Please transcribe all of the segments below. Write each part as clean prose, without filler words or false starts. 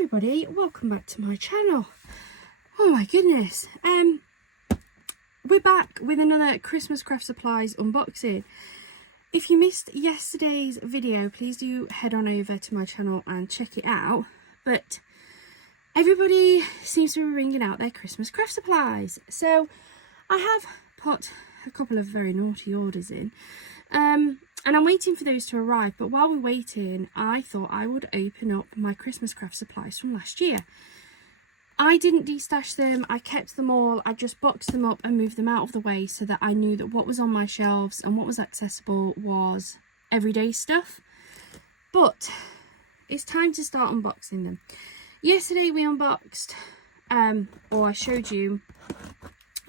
everybody, welcome back to my channel. Oh my goodness, we're back with another Christmas craft supplies unboxing. If you missed yesterday's video, please do head on over to my channel and check it out. But everybody seems to be ringing out their Christmas craft supplies, so I have put a couple of very naughty orders in, and I'm waiting for those to arrive. But while we're waiting, I thought I would open up my Christmas craft supplies from last year. I didn't destash them, I kept them all. I just boxed them up and moved them out of the way so that I knew that what was on my shelves and what was accessible was everyday stuff. But it's time to start unboxing them. Yesterday we unboxed, or I showed you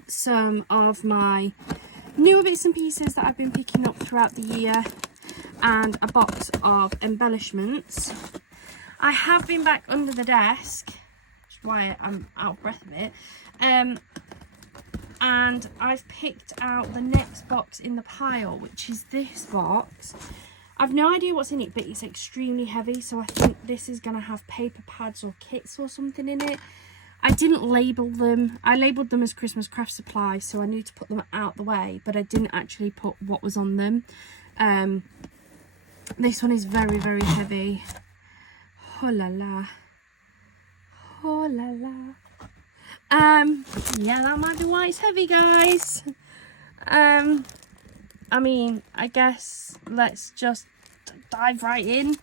some of my newer bits and pieces that I've been picking up throughout the year, and a box of embellishments. I have been back under the desk, which is why I'm out of breath a bit, and I've picked out the next box in the pile, which is this box. I've no idea what's in it, but it's extremely heavy, so I think this is going to have paper pads or kits or something in it. I didn't label them. I labelled them as Christmas craft supplies, so I need to put them out the way, but I didn't actually put what was on them. This one is very, very heavy. Oh la la. Oh la la. Yeah, that might be why it's heavy, guys. I mean, I guess let's just dive right in.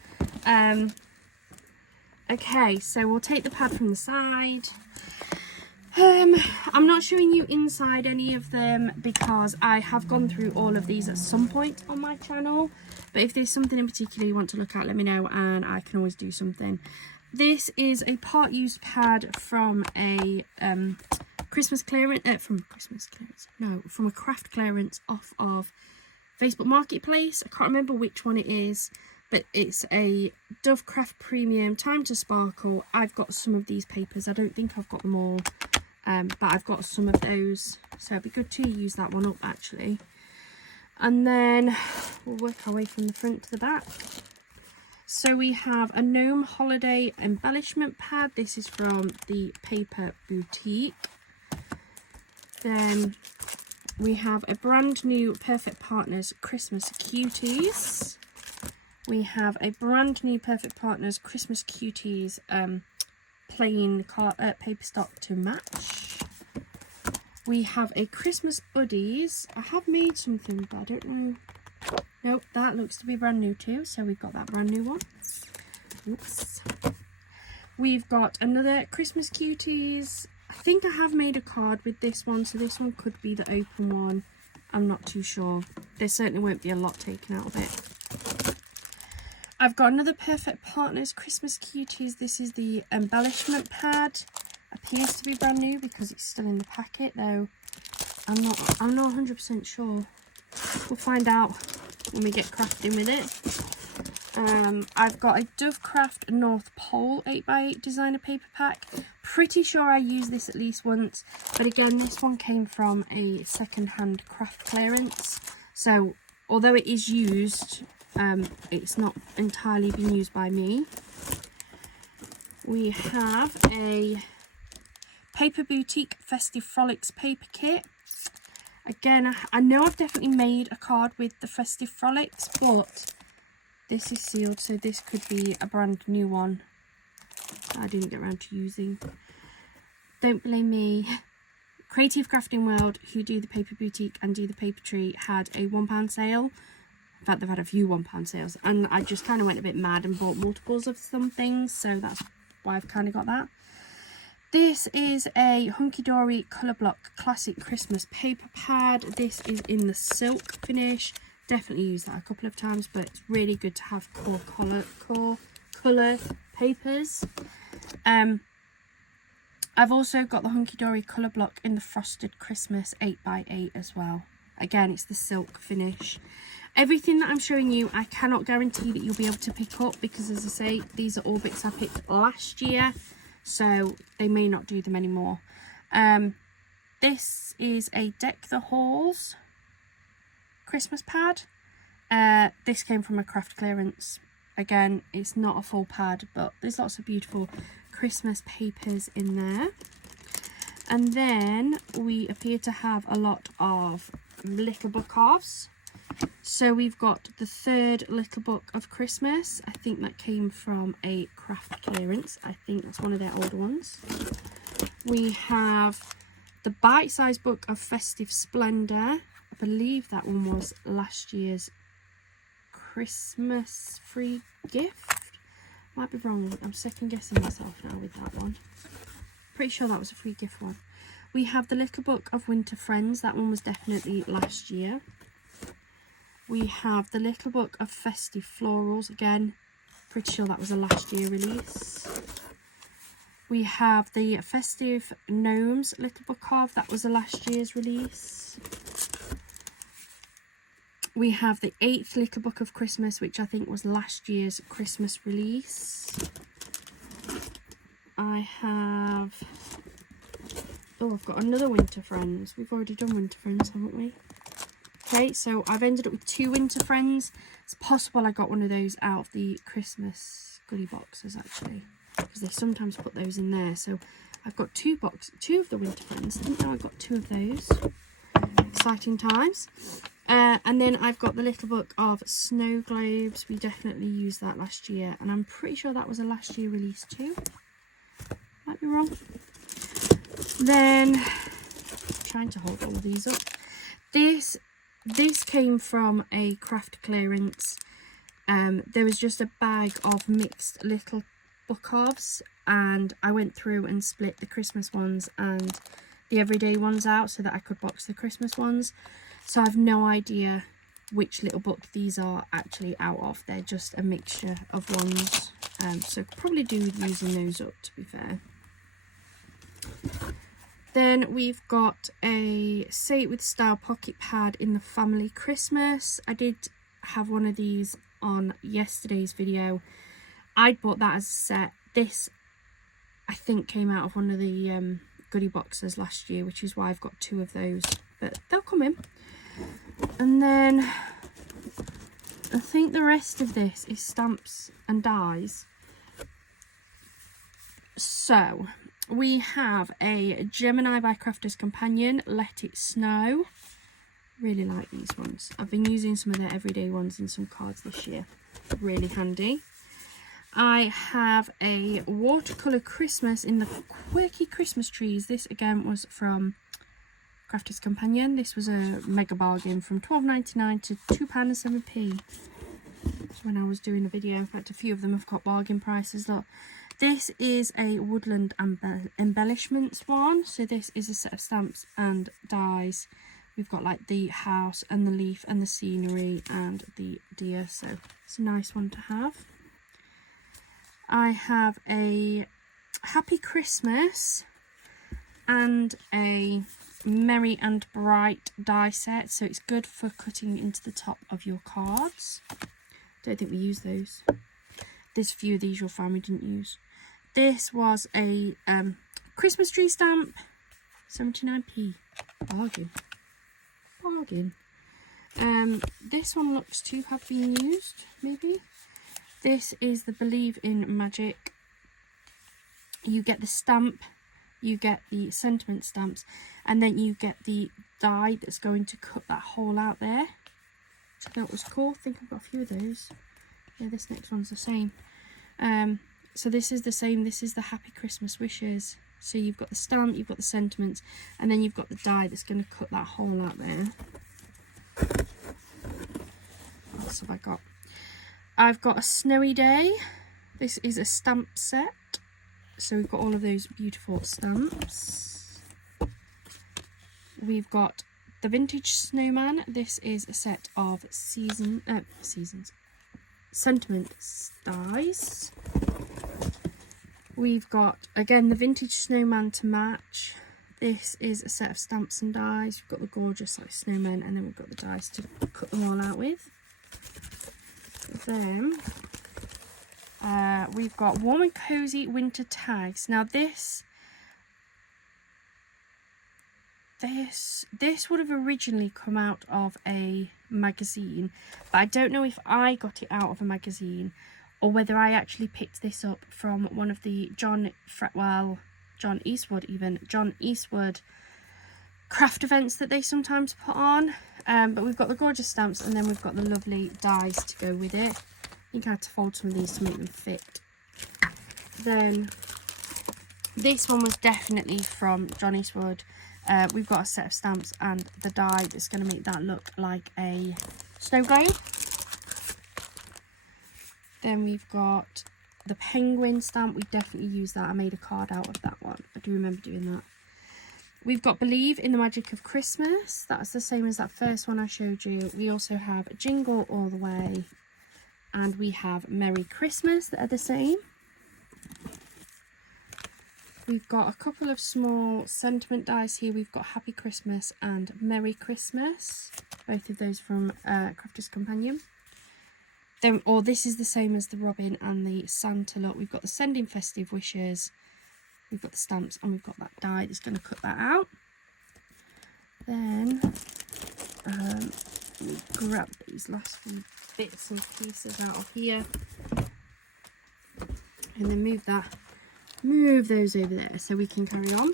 Okay, so we'll take the pad from the side. I'm not showing you inside any of them because I have gone through all of these at some point on my channel. But if there's something in particular you want to look at, let me know and I can always do something. This is a part used pad from a Christmas clearance, from a craft clearance off of Facebook Marketplace. I can't remember which one it is, but it's a Dove Craft Premium Time to Sparkle. I've got some of these papers. I don't think I've got them all, but I've got some of those, so it'd be good to use that one up actually. And then we'll work our way from the front to the back. So we have a Gnome Holiday Embellishment Pad. This is from the Paper Boutique. Then we have a brand new Perfect Partners Christmas Cuties. We have a brand new Perfect Partners Christmas Cuties plain paper stock to match. We have a Christmas Buddies. I have made something, but I don't know. Nope, that looks to be brand new too, so we've got that brand new one. Oops. We've got another Christmas Cuties. I think I have made a card with this one, so this one could be the open one. I'm not too sure. There certainly won't be a lot taken out of it. I've got another Perfect Partners Christmas Cuties. This is the embellishment pad. Appears to be brand new because it's still in the packet, though I'm not 100% sure. We'll find out when we get crafting with it. I've got a Dove Craft North Pole 8x8 designer paper pack. Pretty sure I used this at least once, but again, this one came from a second-hand craft clearance, so although it is used, it's not entirely been used by me. We have a Paper Boutique Festive Frolics paper kit. Again, I know I've definitely made a card with the Festive Frolics, but this is sealed, so this could be a brand new one that I didn't get around to using. Don't blame me. Creative Crafting World, who do the Paper Boutique and do the Paper Tree, had a £1 sale. In fact, they've had a few £1 sales, and I just kind of went a bit mad and bought multiples of some things, so that's why I've kind of got that. This is a Hunky Dory Colour Block Classic Christmas paper pad. This is in the silk finish. Definitely used that a couple of times, but it's really good to have core colour papers. I've also got the Hunky Dory Colour Block in the Frosted Christmas 8x8 as well. Again, it's the silk finish. Everything that I'm showing you, I cannot guarantee that you'll be able to pick up because, as I say, these are all bits I picked last year, so they may not do them anymore. This is a Deck the Halls Christmas pad. This came from a craft clearance. Again, it's not a full pad, but there's lots of beautiful Christmas papers in there. And then we appear to have a lot of little book halves. So we've got the third little book of Christmas. I think that came from a craft clearance. I think that's one of their older ones. We have the bite-sized book of Festive Splendour. I believe that one was last year's Christmas free gift. Might be wrong. I'm second guessing myself now with that one. Pretty sure that was a free gift one. We have the little book of Winter Friends. That one was definitely last year. We have the little book of Festive Florals. Again, pretty sure that was a last year release. We have the Festive Gnomes little book half. That was a last year's release. We have the 8th little book of Christmas, which I think was last year's Christmas release. I have... oh, I've got another Winter Friends. We've already done Winter Friends, haven't we? Okay, so I've ended up with 2 Winter Friends. It's possible I got one of those out of the Christmas goodie boxes, actually, because they sometimes put those in there. So I've got 2 of the Winter Friends. Didn't know I got 2 of those. Exciting times. And then I've got the little book of Snow Globes. We definitely used that last year, and I'm pretty sure that was a last year release too. Might be wrong. Then, trying to hold all of these up. This came from a craft clearance. There was just a bag of mixed little book halves, and I went through and split the Christmas ones and the everyday ones out so that I could box the Christmas ones. So I've no idea which little book these are actually out of. They're just a mixture of ones. So probably do with using those up, to be fair. Then we've got a Say It With Style pocket pad in the Family Christmas. I did have one of these on yesterday's video. I'd bought that as a set. This, I think, came out of one of the goodie boxes last year, which is why I've got 2 of those. But they'll come in. And then I think the rest of this is stamps and dies. So we have a Gemini by Crafter's Companion, Let It Snow. Really like these ones. I've been using some of their everyday ones in some cards this year. Really handy. I have a Watercolour Christmas in the Quirky Christmas Trees. This again was from Crafter's Companion. This was a mega bargain from £12.99 to £2.07p when I was doing a video. In fact, a few of them have got bargain prices. Look, this is a Woodland Embellishments one. So this is a set of stamps and dies. We've got like the house and the leaf and the scenery and the deer. So it's a nice one to have. I have a Happy Christmas and a Merry and Bright die set, so it's good for cutting into the top of your cards. Don't think we use those. There's a few of these you'll find we didn't use. This was a Christmas tree stamp, 79p. Bargain. This one looks to have been used, maybe. This is the Believe in Magic. You get the stamp, you get the sentiment stamps, and then you get the die that's going to cut that hole out there. Which I thought was cool. I think I've got a few of those. Yeah, this next one's the same. So this is the same. This is the Happy Christmas Wishes. So you've got the stamp, you've got the sentiments, and then you've got the die that's going to cut that hole out there. What else have I got? I've got a Snowy Day. This is a stamp set. So we've got all of those beautiful stamps. We've got the Vintage Snowman. This is a set of sentiment dies. We've got, again, the Vintage Snowman to match. This is a set of stamps and dies. We've got the gorgeous like snowmen, and then we've got the dies to cut them all out with. Then we've got Warm and Cozy Winter Tags. Now this would have originally come out of a magazine, but I don't know if I got it out of a magazine or whether I actually picked this up from one of the John Eastwood craft events that they sometimes put on. But we've got the gorgeous stamps, and then we've got the lovely dies to go with it. I think I had to fold some of these to make them fit. Then this one was definitely from John Eastwood. We've got a set of stamps and the die that's going to make that look like a snow globe. Then we've got the penguin stamp. We definitely used that. I made a card out of that one. I do remember doing that. We've got Believe in the Magic of Christmas. That's the same as that first one I showed you. We also have Jingle All the Way. And we have Merry Christmas that are the same. We've got a couple of small sentiment dies here. We've got Happy Christmas and Merry Christmas. Both of those from Crafter's Companion. Then, this is the same as the Robin and the Santa look. We've got the Sending Festive Wishes. We've got the stamps, and we've got that die that's going to cut that out. Then we grab these last few bits and pieces out of here, and then move those over there so we can carry on.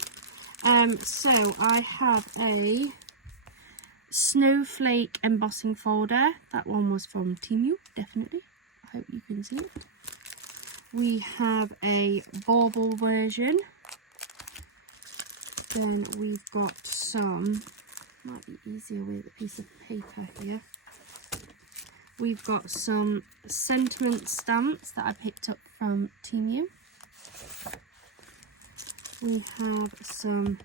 So I have a snowflake embossing folder. That one was from Temu, definitely. I hope you can see it. We have a bauble version. Then we've got some, might be easier with a piece of paper here. We've got some sentiment stamps that I picked up from Temu. We have some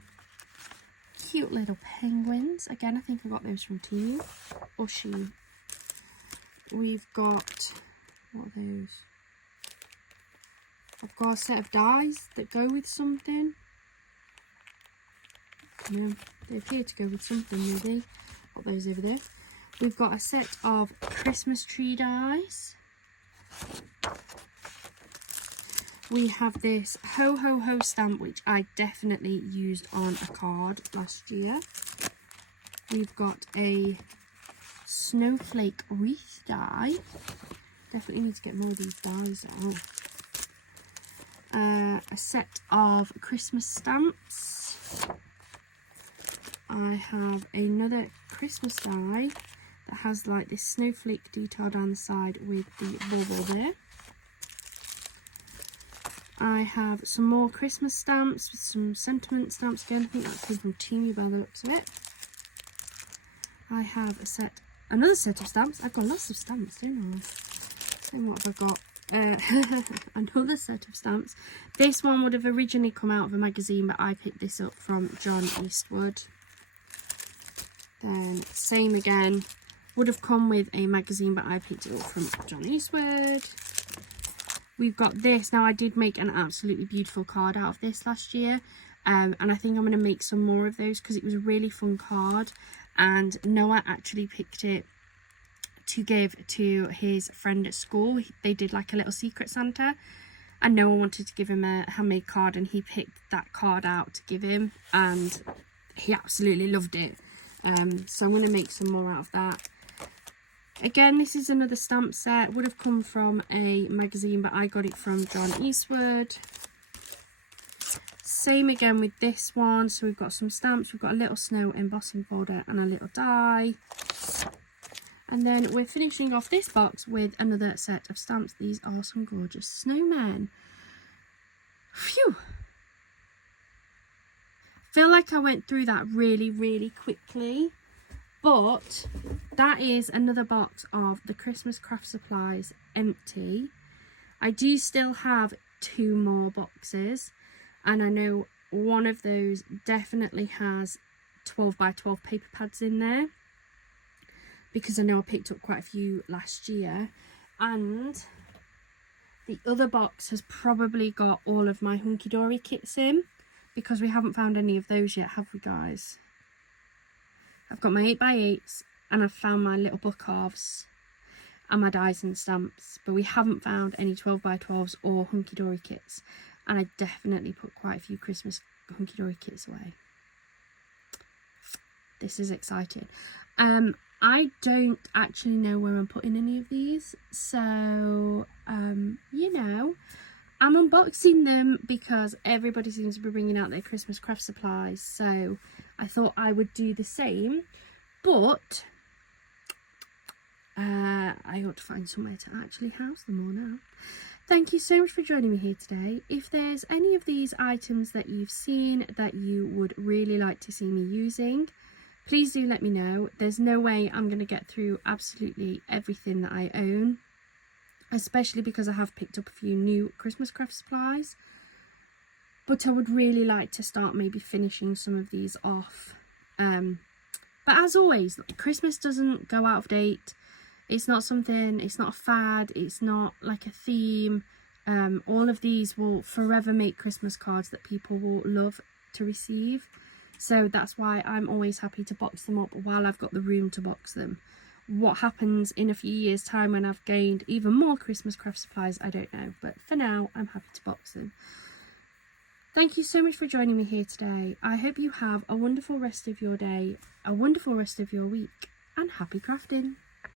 cute little penguins. Again, I think I got those from Temu or Shein. We've got, what are those? I've got a set of dies that go with something. Yeah, they appear to go with something, maybe. Put those over there. We've got a set of Christmas tree dies. We have this Ho Ho Ho stamp, which I definitely used on a card last year. We've got a snowflake wreath die. Definitely need to get more of these dies out. A set of Christmas stamps. I have another Christmas die that has like this snowflake detail down the side with the bauble there. I have some more Christmas stamps with some sentiment stamps again. I think that came from Temu by the looks of it. I have another set of stamps. I've got lots of stamps, don't I? So what have I got? Another set of stamps. This one would have originally come out of a magazine, but I picked this up from John Eastwood. Then same again, would have come with a magazine, but I picked it up from John Eastwood. We've got this. Now I did make an absolutely beautiful card out of this last year, and I think I'm going to make some more of those because it was a really fun card, and Noah actually picked it to give to his friend at school. They did like a little secret Santa, and Noah wanted to give him a handmade card, and he picked that card out to give him, and he absolutely loved it. So I'm going to make some more out of that. Again, this is another stamp set. Would have come from a magazine, but I got it from John Eastwood. Same again with this one. So we've got some stamps. We've got a little snow embossing folder and a little die. And then we're finishing off this box with another set of stamps. These are some gorgeous snowmen. Phew! Feel like I went through that really quickly, but that is another box of the Christmas craft supplies empty. I do still have 2 more boxes, and I know one of those definitely has 12 by 12 paper pads in there, because I know I picked up quite a few last year, and the other box has probably got all of my Hunky Dory kits in, because we haven't found any of those yet, have we guys? I've got my 8x8s, and I've found my little book halves and my dies and stamps, but we haven't found any 12 by 12s or Hunky Dory kits, and I definitely put quite a few Christmas Hunky Dory kits away. This is exciting. I don't actually know where I'm putting any of these, so you know, I'm unboxing them because everybody seems to be bringing out their Christmas craft supplies, so I thought I would do the same, but I ought to find somewhere to actually house them all now. Thank you so much for joining me here today. If there's any of these items that you've seen that you would really like to see me using, please do let me know. There's no way I'm going to get through absolutely everything that I own, especially because I have picked up a few new Christmas craft supplies. But I would really like to start maybe finishing some of these off. But as always, Christmas doesn't go out of date. It's not something, it's not a fad, it's not like a theme. All of these will forever make Christmas cards that people will love to receive. So that's why I'm always happy to box them up while I've got the room to box them. What happens in a few years' time when I've gained even more Christmas craft supplies, I don't know. But for now, I'm happy to box them. Thank you so much for joining me here today. I hope you have a wonderful rest of your day, a wonderful rest of your week, and happy crafting.